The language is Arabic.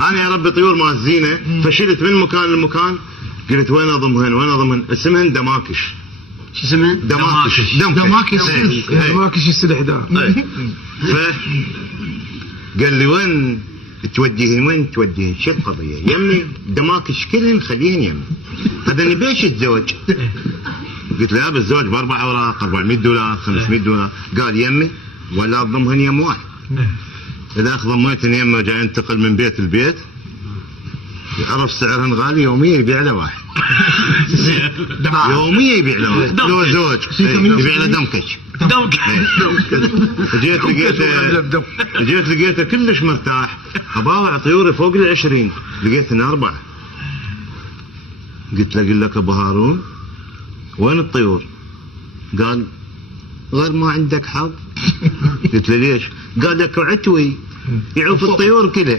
انا اربي طيور مال الزينه، فشلت من مكان لمكان، قلت وين اضمهن؟ اسمهن دماكش. شو اسمه؟ دماكش. دماكش السلح ده. قال لي وين توديهن؟ شو القضيه؟ يمي دماكش كلهن خليهن يمي. هذا نبيش الزوج. قلت له بالزوج ب4 اوراق، $400 $500. قال يمي ولا اضمهن يم واحد. اذا ضميتن يمه جاي انتقل من بيت لبيت، عرف سعرهن غالي، يوميا يبيع له واحد. يوميا يبيع له واحد. لو زوج يبيع له دمكش. جيت لقيته كلش مرتاح، اباوع طيوري فوق ال20، لقيتن 4. قلت له اقول لك ابو هارون وين الطيور؟ قال غير ما عندك حظ. قلت له ليش؟ قال لك عتوي يعوف الطيور كله.